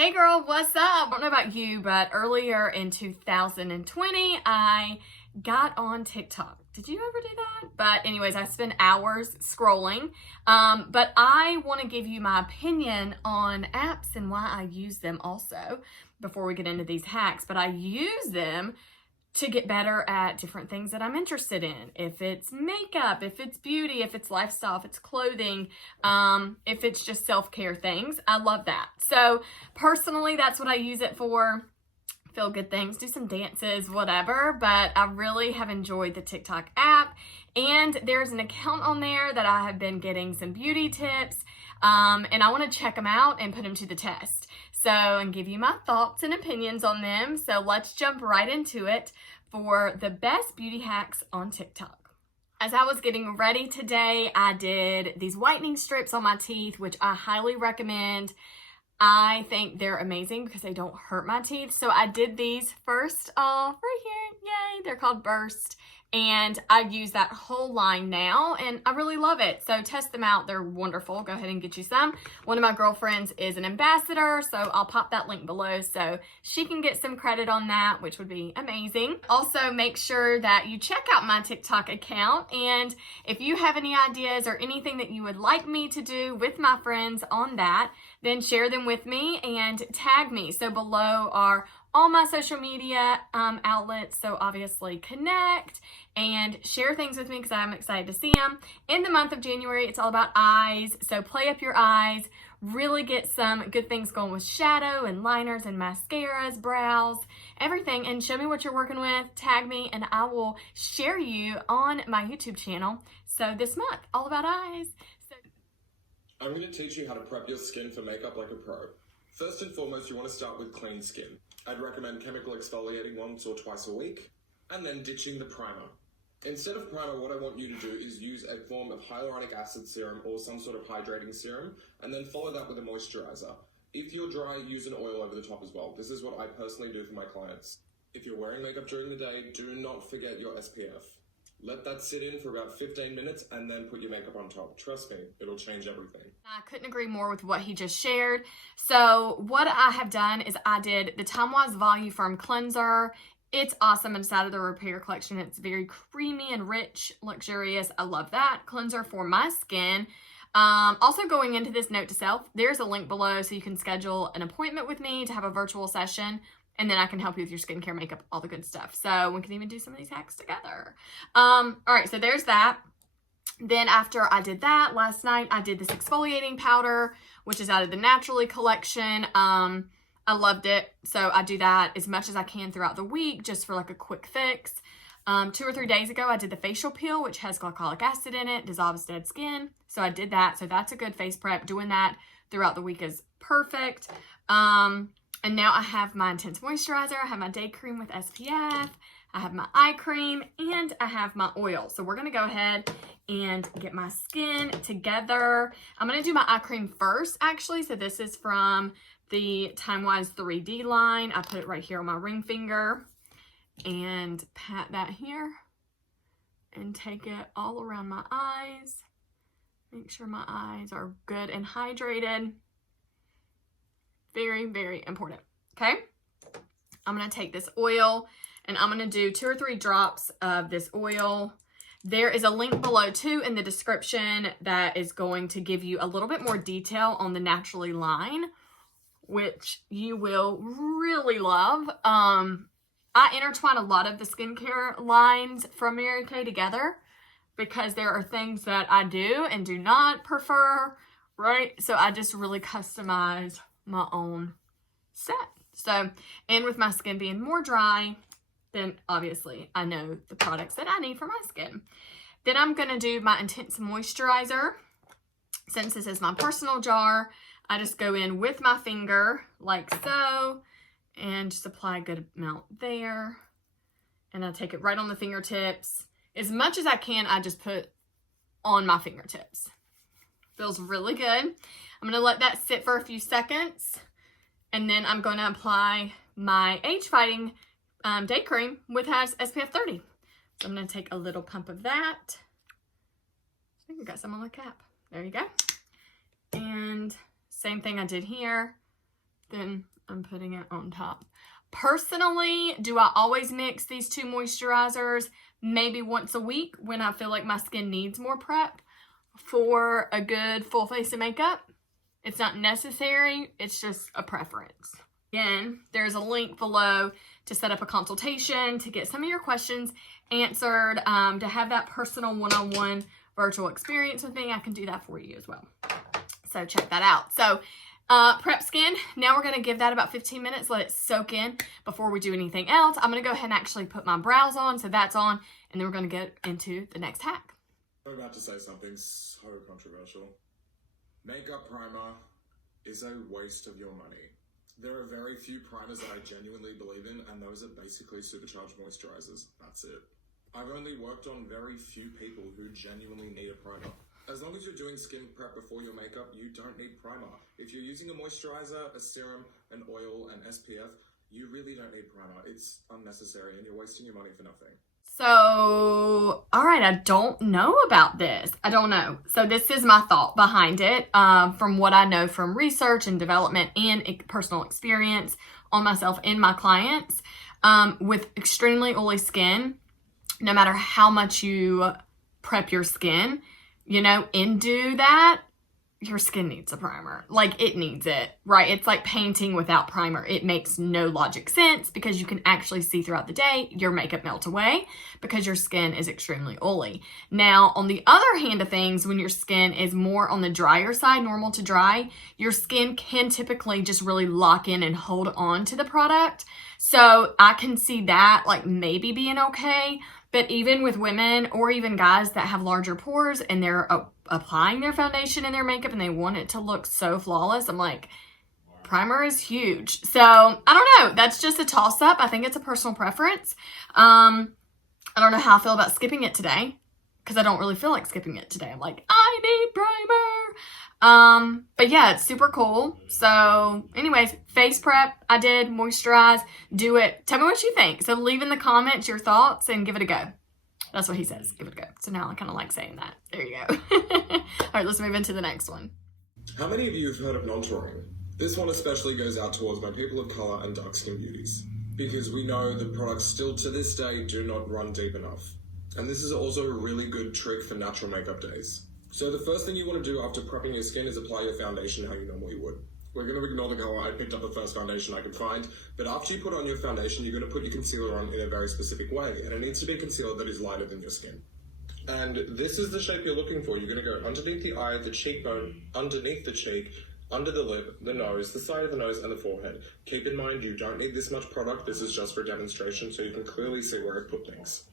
Hey girl, what's up? I don't know about you, but earlier in 2020, I got on TikTok. Did you ever do that? But anyways, I spend hours scrolling. But I want to give you my opinion on apps and why I use them also before we get into these hacks. But I use them to get better at different things that I'm interested in. If it's makeup, if it's beauty, if it's lifestyle, if it's clothing, if it's just self-care things, I love that. So personally, that's what I use it for. Feel good things, do some dances, whatever, but I really have enjoyed the TikTok app, and there's an account on there that I have been getting some beauty tips, and I want to check them out and put them to the test. So, and give you my thoughts and opinions on them. So let's jump right into it for the best beauty hacks on TikTok. As I was getting ready today, I did these whitening strips on my teeth, which I highly recommend. I think they're amazing because they don't hurt my teeth. So I did these first off right here. Yay, they're called Burst. And I use that whole line now, and I really love it. So test them out. They're wonderful. Go ahead and get you some. One of my girlfriends is an ambassador, so I'll pop that link below so she can get some credit on that, which would be amazing. Also, make sure that you check out my TikTok account, and if you have any ideas or anything that you would like me to do with my friends on that, then share them with me and tag me. So below are all my social media outlets, so obviously connect and share things with me because I'm excited to see them. In the month of January, it's all about eyes, so play up your eyes, really get some good things going with shadow and liners and mascaras, brows, everything, and show me what you're working with, tag me, and I will share you on my YouTube channel. So this month, all about eyes. I'm going to teach you how to prep your skin for makeup like a pro. First and foremost, you want to start with clean skin. I'd recommend chemical exfoliating once or twice a week, and then ditching the primer. Instead of primer, what I want you to do is use a form of hyaluronic acid serum or some sort of hydrating serum, and then follow that with a moisturizer. If you're dry, use an oil over the top as well. This is what I personally do for my clients. If you're wearing makeup during the day, do not forget your SPF. Let that sit in for about 15 minutes and then put your makeup on top. Trust me, it'll change everything. I couldn't agree more with what he just shared. So what I have done is I did the Time Wise Volume Firm Cleanser. It's awesome. It's out of the Repair collection. It's very creamy and rich, luxurious. I love that cleanser for my skin. Also going into this, note to self, there's a link below so you can schedule an appointment with me to have a virtual session. And then I can help you with your skincare, makeup, all the good stuff. So we can even do some of these hacks together. All right, so there's that. Then after I did that, last night I did this exfoliating powder, which is out of the Naturally collection. I loved it. So I do that as much as I can throughout the week, just for like a quick fix. 2 or 3 days ago, I did the facial peel, which has glycolic acid in it, dissolves dead skin. So I did that. So that's a good face prep. Doing that throughout the week is perfect. And now I have my Intense Moisturizer, I have my day cream with SPF, I have my eye cream, and I have my oil. So we're going to go ahead and get my skin together. I'm going to do my eye cream first, actually. So this is from the Time Wise 3D line. I put it right here on my ring finger and pat that here and take it all around my eyes. Make sure my eyes are good and hydrated. Very, very important. Okay. I'm going to take this oil and I'm going to do 2 or 3 drops of this oil. There is a link below too in the description that is going to give you a little bit more detail on the Naturally line, which you will really love. I intertwine a lot of the skincare lines from Mary Kay together because there are things that I do and do not prefer, right? So I just really customize my own set. So, and with my skin being more dry, then obviously I know the products that I need for my skin. Then I'm going to do my Intense Moisturizer. Since this is my personal jar, I just go in with my finger like so and just apply a good amount there. And I take it right on the fingertips. As much as I can, I just put on my fingertips. Feels really good. I'm going to let that sit for a few seconds, and then I'm going to apply my age fighting day cream with SPF 30. So I'm going to take a little pump of that. I think I got some on the cap. There you go. And same thing I did here. Then I'm putting it on top. Personally, do I always mix these two moisturizers? Maybe once a week when I feel like my skin needs more prep for a good full face of makeup. It's not necessary, it's just a preference. Again, there's a link below to set up a consultation, to get some of your questions answered, to have that personal one-on-one virtual experience with me. I can do that for you as well. So check that out. So prep skin, now we're gonna give that about 15 minutes, let it soak in before we do anything else. I'm gonna go ahead and actually put my brows on, so that's on, and then we're gonna get into the next hack. I'm about to say something so controversial. Makeup primer is a waste of your money. There are very few primers that I genuinely believe in, and those are basically supercharged moisturizers. That's it. I've only worked on very few people who genuinely need a primer. As long as you're doing skin prep before your makeup, you don't need primer. If you're using a moisturizer, a serum, an oil, and SPF, you really don't need primer. It's unnecessary, and you're wasting your money for nothing. So, all right, I don't know about this. I don't know. So this is my thought behind it, from what I know from research and development and personal experience on myself and my clients. With extremely oily skin, no matter how much you prep your skin, you know, and do that, your skin needs a primer. Like, it needs it, right? It's like painting without primer. It makes no logic sense because you can actually see throughout the day your makeup melt away because your skin is extremely oily. Now, on the other hand of things, when your skin is more on the drier side, normal to dry, your skin can typically just really lock in and hold on to the product. So I can see that like maybe being okay. But even with women or even guys that have larger pores and they're applying their foundation in their makeup and they want it to look so flawless, I'm like, primer is huge. So I don't know. That's just a toss up. I think it's a personal preference. I don't know how I feel about skipping it today because I don't really feel like skipping it today. I'm like, I need primer. But yeah, it's super cool. So anyways, face prep, I did moisturize, do it. Tell me what you think. So leave in the comments your thoughts and give it a go. That's what he says. Give it a go. So now I kind of like saying that. There you go. All right, let's move into the next one. How many of you have heard of non-touring? This one especially goes out towards my people of color and dark skin beauties, because we know the products still to this day do not run deep enough. And this is also a really good trick for natural makeup days. So the first thing you want to do after prepping your skin is apply your foundation how you normally would. We're going to ignore the color. I picked up the first foundation I could find. But after you put on your foundation, you're going to put your concealer on in a very specific way. And it needs to be a concealer that is lighter than your skin. And this is the shape you're looking for. You're going to go underneath the eye, the cheekbone, underneath the cheek, under the lip, the nose, the side of the nose, and the forehead. Keep in mind, you don't need this much product. This is just for demonstration, so you can clearly see where I've put things.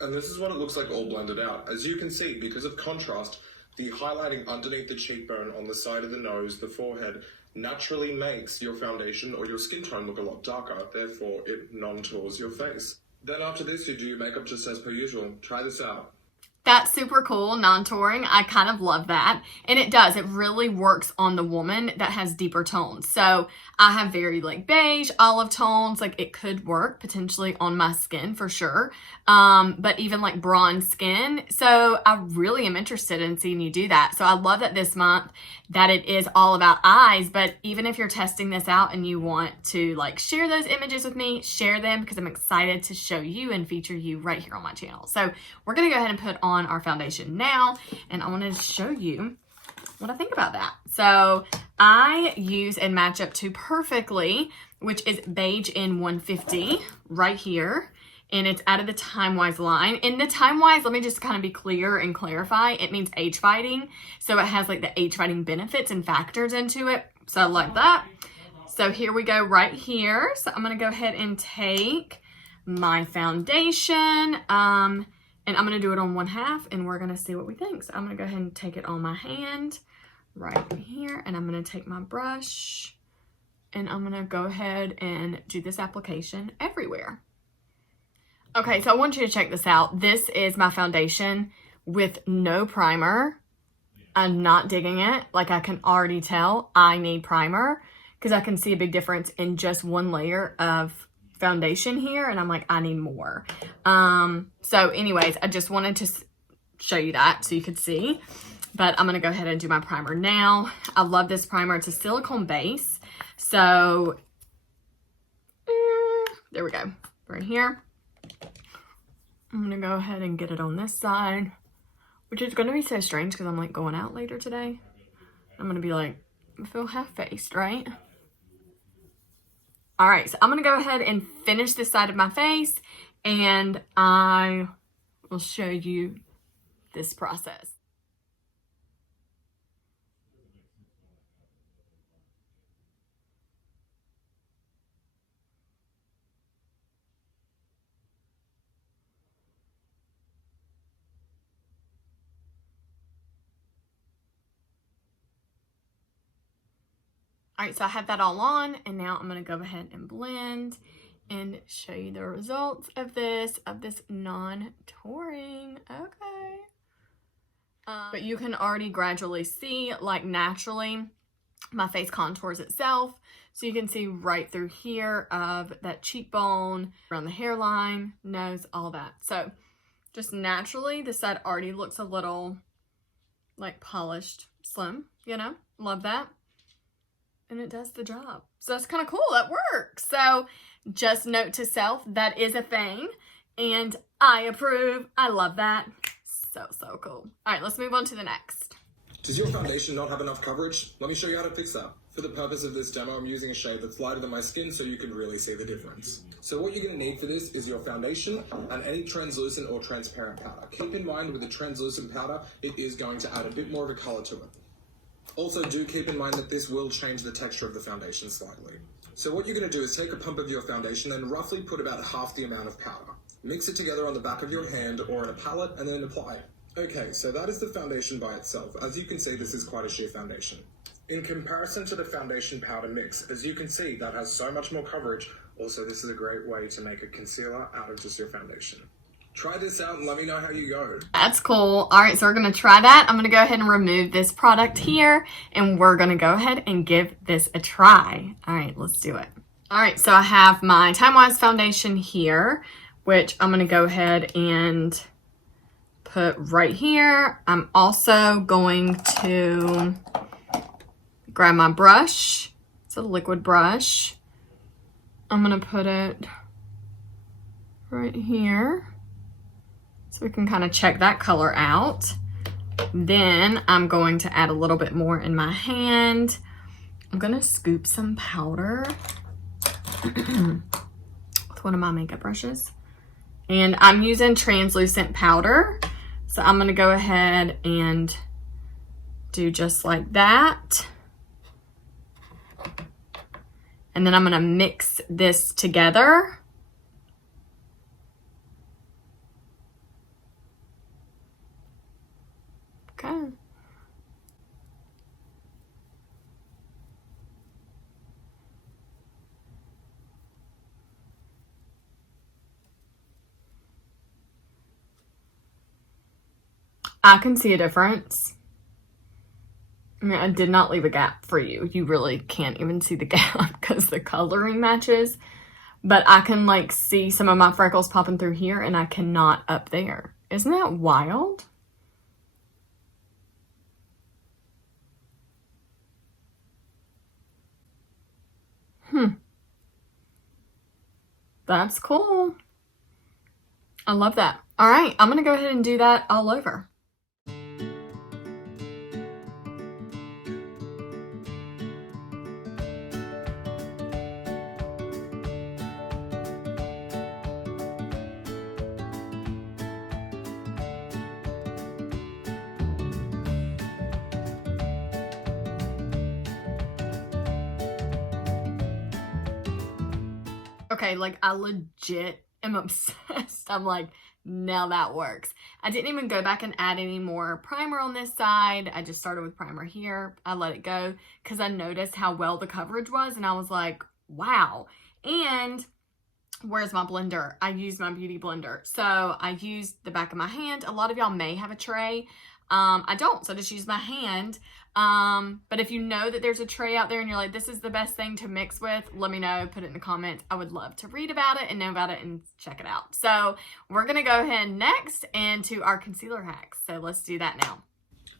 And this is what it looks like all blended out. As you can see, because of contrast, the highlighting underneath the cheekbone, on the side of the nose, the forehead, naturally makes your foundation or your skin tone look a lot darker. Therefore, it non-tours your face. Then after this, you do your makeup just as per usual. Try this out. That's super cool, non-touring. I kind of love that. And it does. It really works on the woman that has deeper tones. So I have very like beige, olive tones. Like it could work potentially on my skin for sure. But even like bronze skin. So I really am interested in seeing you do that. So I love that this month that it is all about eyes. But even if you're testing this out and you want to like share those images with me, share them because I'm excited to show you and feature you right here on my channel. So we're going to go ahead and put on our foundation now, and I want to show you what I think about that. So I use and match up to perfectly, which is Beige N 150 right here, and it's out of the Time Wise line. In the Time Wise, let me just kind of be clear and clarify, it means age fighting, so it has like the age fighting benefits and factors into it, so I like that. So here we go right here. So I'm going to go ahead and take my foundation, and I'm going to do it on 1/2 and we're going to see what we think. So I'm going to go ahead and take it on my hand right here, and I'm going to take my brush and I'm going to go ahead and do this application everywhere. Okay, so I want you to check this out. This is my foundation with no primer. I'm not digging it. Like I can already tell I need primer because I can see a big difference in just one layer of foundation here, and I'm like, I need more. So anyways, I just wanted to show you that so you could see. But I'm going to go ahead and do my primer now. I love this primer. It's a silicone base. So, there we go. Right here. I'm going to go ahead and get it on this side, which is going to be so strange because I'm like going out later today. I'm going to be like, I feel half-faced, right? All right, so I'm going to go ahead and finish this side of my face, and I will show you this process. All right, so I have that all on, and now I'm gonna go ahead and blend and show you the results of this non-touring. Okay. But you can already gradually see, like naturally, my face contours itself. So you can see right through here of that cheekbone, around the hairline, nose, all that. So just naturally, this side already looks a little like polished, slim, you know, love that. And it does the job. So that's kind of cool, that works. So just note to self, that is a thing. And I approve, I love that. So cool. All right, let's move on to the next. Does your foundation not have enough coverage? Let me show you how to fix that. For the purpose of this demo, I'm using a shade that's lighter than my skin so you can really see the difference. So what you're going to need for this is your foundation and any translucent or transparent powder. Keep in mind with the translucent powder, it is going to add a bit more of a color to it. Also, do keep in mind that this will change the texture of the foundation slightly. So what you're going to do is take a pump of your foundation and roughly put about half the amount of powder. Mix it together on the back of your hand or in a palette and then apply it. Okay, so that is the foundation by itself. As you can see, this is quite a sheer foundation. In comparison to the foundation powder mix, as you can see, that has so much more coverage. Also, this is a great way to make a concealer out of just your foundation. Try this out and let me know how you go. That's cool. All right, so we're going to try that. I'm going to go ahead and remove this product here, and we're going to go ahead and give this a try. All right, let's do it. All right, so I have my Time Wise foundation here, which I'm going to go ahead and put right here. I'm also going to grab my brush. It's a liquid brush. I'm going to put it right here, so we can kind of check that color out. Then I'm going to add a little bit more in my hand. I'm going to scoop some powder with one of my makeup brushes. And I'm using translucent powder. So I'm going to go ahead and do just like that. And then I'm going to mix this together. Okay. I can see a difference. I mean, I did not leave a gap for you. You really can't even see the gap because the coloring matches. But I can like see some of my freckles popping through here and I cannot up there. Isn't that wild? That's cool. I love that. All right, I'm gonna go ahead and do that all over. Okay, like I legit am obsessed. I'm like, now that works. I didn't even go back and add any more primer on this side. I just started with primer here. I let it go because I noticed how well the coverage was and I was like, wow. And where's my blender? I use my beauty blender. So I used the back of my hand. A lot of y'all may have a tray. I don't, so I just use my hand. But if you know that there's a tray out there and you're like, this is the best thing to mix with, let me know, put it in the comments. I would love to read about it and know about it and check it out. So we're going to go ahead next into our concealer hacks. So let's do that now.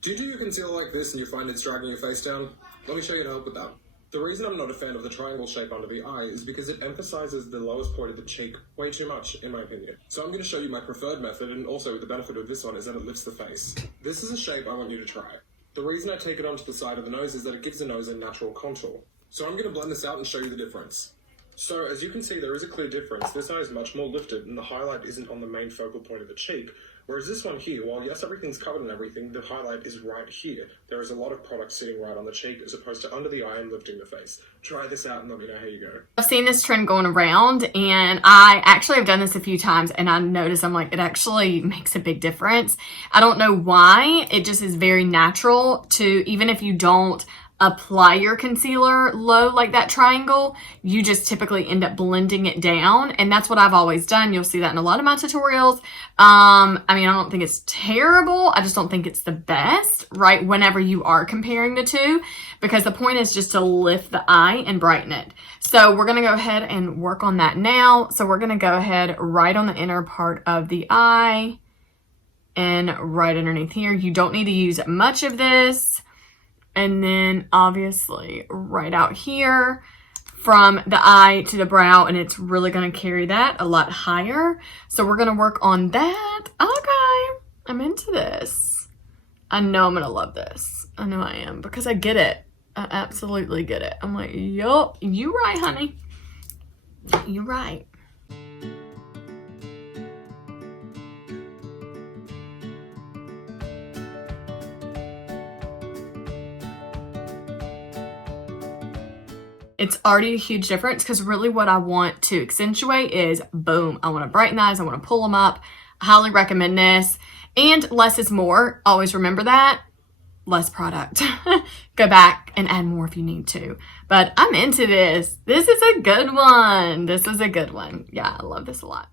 Do you do your concealer like this and you find it's dragging your face down? Let me show you how to help with that. The reason I'm not a fan of the triangle shape under the eye is because it emphasizes the lowest point of the cheek way too much, in my opinion. So I'm going to show you my preferred method, and also the benefit of this one is that it lifts the face. This is a shape I want you to try. The reason I take it onto the side of the nose is that it gives the nose a natural contour. So I'm going to blend this out and show you the difference. So as you can see, there is a clear difference. This eye is much more lifted and the highlight isn't on the main focal point of the cheek. Whereas this one here, while yes, everything's covered and everything, the highlight is right here. There is a lot of product sitting right on the cheek as opposed to under the eye and lifting the face. Try this out and let me know how you go. I've seen this trend going around, and I actually have done this a few times, and I notice I'm like, it actually makes a big difference. I don't know why. It just is very natural to, even if you don't apply your concealer low like that triangle, you just typically end up blending it down, and that's what I've always done. You'll see that in a lot of my tutorials. I mean, I don't think it's terrible. I just don't think it's the best, right? Whenever you are comparing the two, because the point is just to lift the eye and brighten it. So we're gonna go ahead and work on that now. So we're gonna go ahead right on the inner part of the eye and right underneath here. You don't need to use much of this. And then obviously right out here from the eye to the brow, and it's really going to carry that a lot higher. So we're going to work on that. Okay, I'm into this. I know I'm going to love this. I know I am, because I get it. I absolutely get it. I'm like, yup, you right, honey. You right. It's already a huge difference, because really what I want to accentuate is, boom, I want to brighten the eyes. I want to pull them up. I highly recommend this. And less is more. Always remember that. Less product. Go back and add more if you need to. But I'm into this. This is a good one. This is a good one. Yeah, I love this a lot.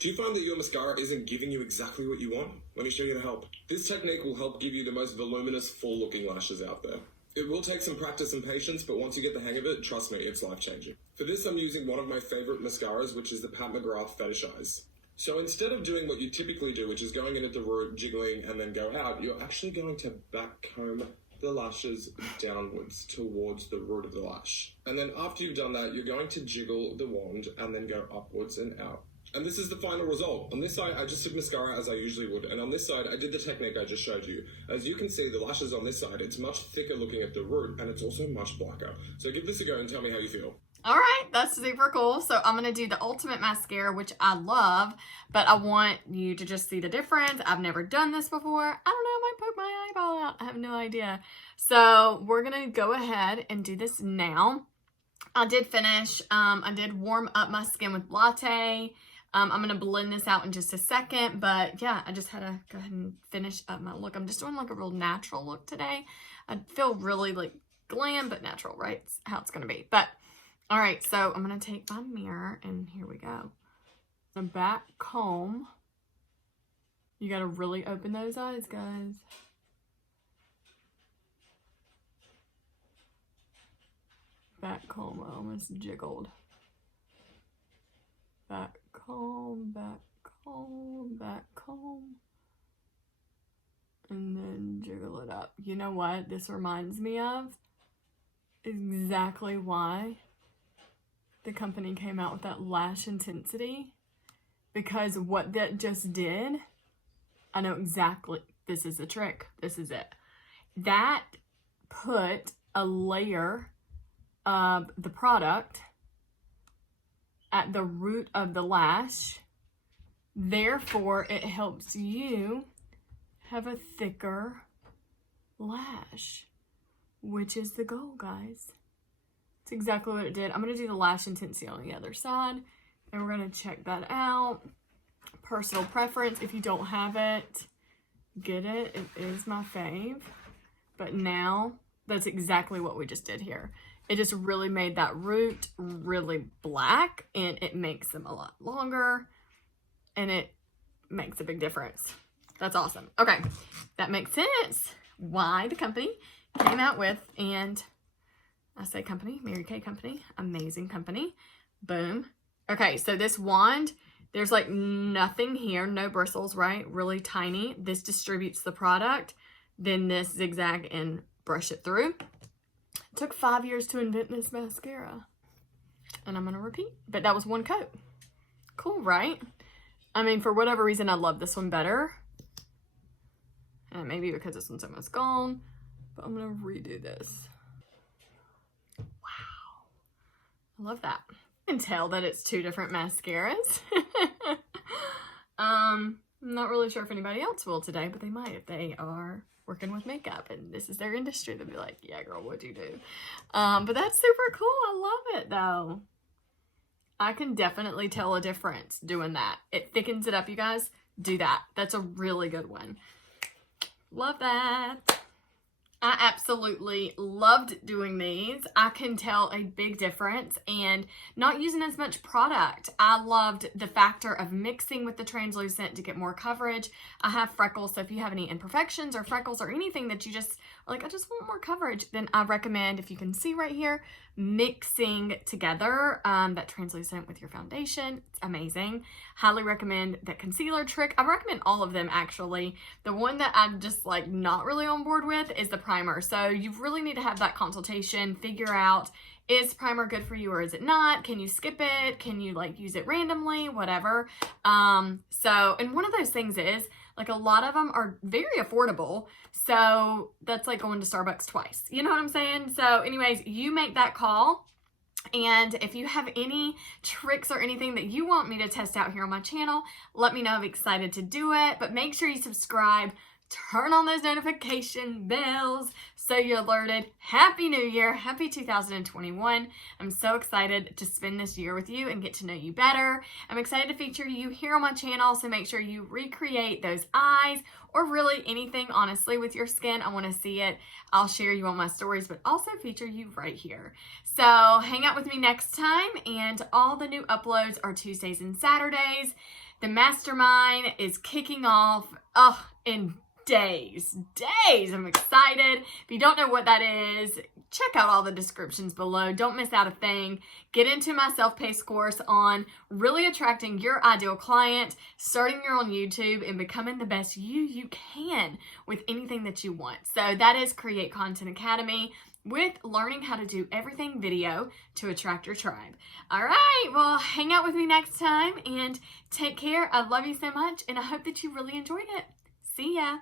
Do you find that your mascara isn't giving you exactly what you want? Let me show you the help. This technique will help give you the most voluminous, full-looking lashes out there. It will take some practice and patience, but once you get the hang of it, trust me, it's life-changing. For this, I'm using one of my favorite mascaras, which is the Pat McGrath Fetish Eyes. So instead of doing what you typically do, which is going in at the root, jiggling, and then go out, you're actually going to backcomb the lashes downwards towards the root of the lash. And then after you've done that, you're going to jiggle the wand and then go upwards and out. And this is the final result. On this side, I just did mascara as I usually would. And on this side, I did the technique I just showed you. As you can see, the lashes on this side, it's much thicker looking at the root, and it's also much blacker. So give this a go and tell me how you feel. All right, that's super cool. So I'm going to do the Ultimate Mascara, which I love, but I want you to just see the difference. I've never done this before. I don't know, I might poke my eyeball out. I have no idea. So we're going to go ahead and do this now. I did finish. I did warm up my skin with Latte. I'm going to blend this out in just a second, but yeah, I just had to go ahead and finish up my look. I'm just doing like a real natural look today. I feel really like glam, but natural, right? It's how it's going to be. But all right, so I'm going to take my mirror, and here we go. The back comb. You got to really open those eyes, guys. Back comb, I almost jiggled. Back comb, back comb, back comb. And then jiggle it up. You know what this reminds me of? Exactly why the company came out with that lash intensity. Because what that just did, I know exactly, this is the trick. This is it. That put a layer of the product at the root of the lash. Therefore, it helps you have a thicker lash, which is the goal, guys. It's exactly what it did. I'm going to do the lash intensity on the other side, and we're going to check that out. Personal preference. If you don't have it, get it. It is my fave. But now, that's exactly what we just did here. It just really made that root really black, and it makes them a lot longer, and it makes a big difference. That's awesome. Okay, that makes sense why the company came out with, and I say company, Mary Kay company, amazing company. Boom. Okay, so this wand, There's like nothing here, no bristles, right? Really tiny. This distributes the product. Then this zigzag and brush it through. It took 5 years to invent this mascara. And I'm gonna repeat, but that was one coat. Cool, right? I mean, for whatever reason, I love this one better. And maybe because this one's almost gone, but I'm gonna redo this. Wow, I love that. You can tell that it's two different mascaras. I'm not really sure if anybody else will today, but they might if they are working with makeup and this is their industry. They'll be like, yeah, girl, what'd you do? But that's super cool. I love it though. I can definitely tell a difference doing that. It thickens it up, you guys. Do that. That's a really good one. Love that. I absolutely loved doing these. I can tell a big difference and not using as much product. I loved the factor of mixing with the translucent to get more coverage. I have freckles, so if you have any imperfections or freckles or anything that you just are like, I just want more coverage, then I recommend, if you can see right here, mixing together that translucent with your foundation. It's amazing. Highly recommend that concealer trick. I recommend all of them actually. The one that I'm just like not really on board with is the primer. So you really need to have that consultation, figure out, is primer good for you or is it not? Can you skip it? Can you like use it randomly? Whatever. And one of those things is like a lot of them are very affordable. So that's like going to Starbucks twice. You know what I'm saying? So anyways, you make that call. And if you have any tricks or anything that you want me to test out here on my channel, let me know. I'm excited to do it. But make sure you subscribe. Turn on those notification bells so you're alerted. Happy New Year. Happy 2021. I'm so excited to spend this year with you and get to know you better. I'm excited to feature you here on my channel, so make sure you recreate those eyes or really anything, honestly, with your skin. I want to see it. I'll share you on my stories, but also feature you right here. So hang out with me next time, and all the new uploads are Tuesdays and Saturdays. The mastermind is kicking off in days. I'm excited. If you don't know what that is, check out all the descriptions below. Don't miss out a thing. Get into my self-paced course on really attracting your ideal client, starting your own YouTube, and becoming the best you can with anything that you want. So that is Create Content Academy, with learning how to do everything video to attract your tribe. All right, well, hang out with me next time and take care. I love you so much, and I hope that you really enjoyed it. See ya.